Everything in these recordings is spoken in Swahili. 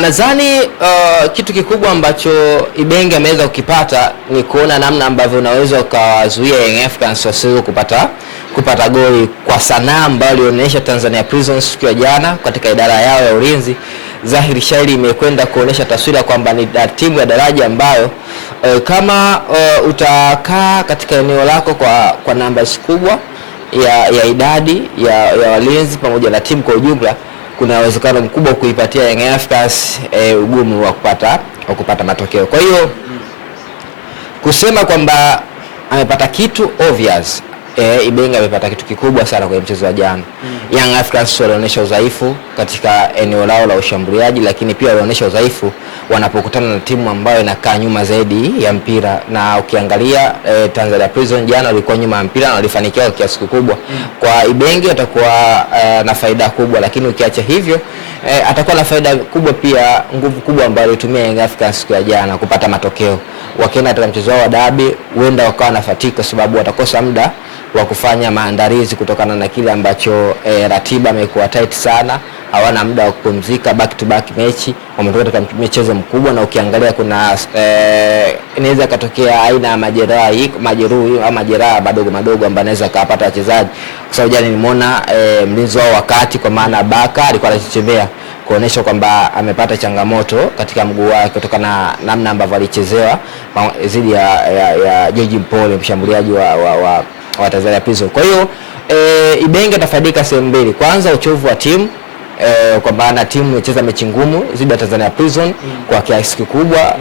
Nadhani kitu kikubwa ambacho Ibenge ameweza kukipata ni kuona namna ambavyo unaweza ukawazuia Young Africans wasiweze kupata goli kwa sanaa ambayo alionyesha Tanzania Prisons siku ya jana katika idara yao ya ulinzi. Dhahiri shairi imekwenda kuonesha taswira kwamba ni timu ya daraja ambayo kama utakaa katika eneo lako kwa numbers kubwa ya idadi ya walinzi pamoja na timu kwa ujumla, kuna uwezekano mkubwa kuipatia Young Africans ugumu wa kupata matokeo. Kwa hiyo kusema kwamba amepata kitu obvious, Ibenge amepata kitu kikubwa sana kwenye mchezo wa jana. Young Africans walionyesha udhaifu katika eneo lao la ushambuliaji, lakini pia walionyesha udhaifu wanapokutana na timu ambayo inakaa nyuma zaidi ya mpira. Na ukiangalia Tanzania Prison jana walikuwa nyuma ya mpira na walifanikiwa kwa kiasi kikubwa. Kwa Ibenge atakuwa na faida kubwa, lakini ukiacha hivyo atakuwa na faida kubwa pia, nguvu kubwa ambayo alitumia Young Africans siku ya jana kupata matokeo. Wakienda katika mchezo wao wa dabi, huenda wakawa na fatika sababu watakosa muda wa kufanya maandalizi kutokana na kile ambacho ratiba imekuwa tight sana. Hawana muda wa kupumzika, back to back mechi, wametoka katika michezo mkubwa. Na ukiangalia kuna inaweza katokea aina ya majeruhi au majeraha madogo ambayo anaweza kapata wachezaji. Kwa sababu jana nimeona mlinzi wao wakati kwa maana Baka alikuwa anachechemea kuonesha kwamba amepata changamoto katika mguu wake kutokana na namna ambavyo alichezewa zidi ya George Mpole, mshambuliaji wa Tanzania Prison. Kwa hiyo Ibenge atafaidika sehemu mbili. Kwanza uchovu wa timu, kwa maana timu imecheza mechi ngumu zidi ya Tanzania Prison kwa kiasi kikubwa.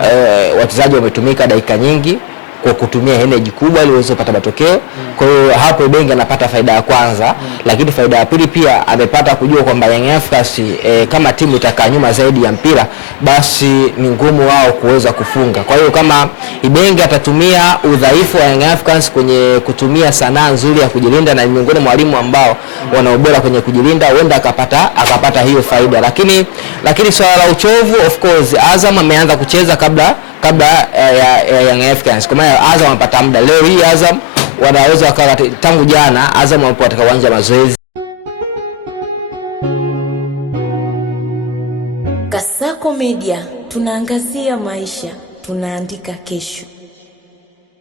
Wachezaji wametumika dakika nyingi kwa kutumia energy kubwa ili waweze kupata matokeo. Kwa hiyo hapo Ibenge anapata faida ya kwanza, lakini faida ya pili pia amepata kujua kwamba Young Africans kama timu itakaa nyuma zaidi ya mpira, basi ni ngumu wao kuweza kufunga. Kwa hiyo kama Ibenge atatumia udhaifu wa Young Africans kwenye kutumia sanaa nzuri ya kujilinda, na miongoni mwa walimu ambao wana ubora kwenye kujilinda, huenda akapata hiyo faida. Lakini swala la uchovu, of course Azam ameanza kucheza kabla ya Young Africans. Kwa maana Azam wanapata muda. Leo hii Azam wanaweza wakawa tangu jana Azam wapo katika uwanja wa mazoezi. Kasako Media, tunaangazia maisha, tunaandika kesho.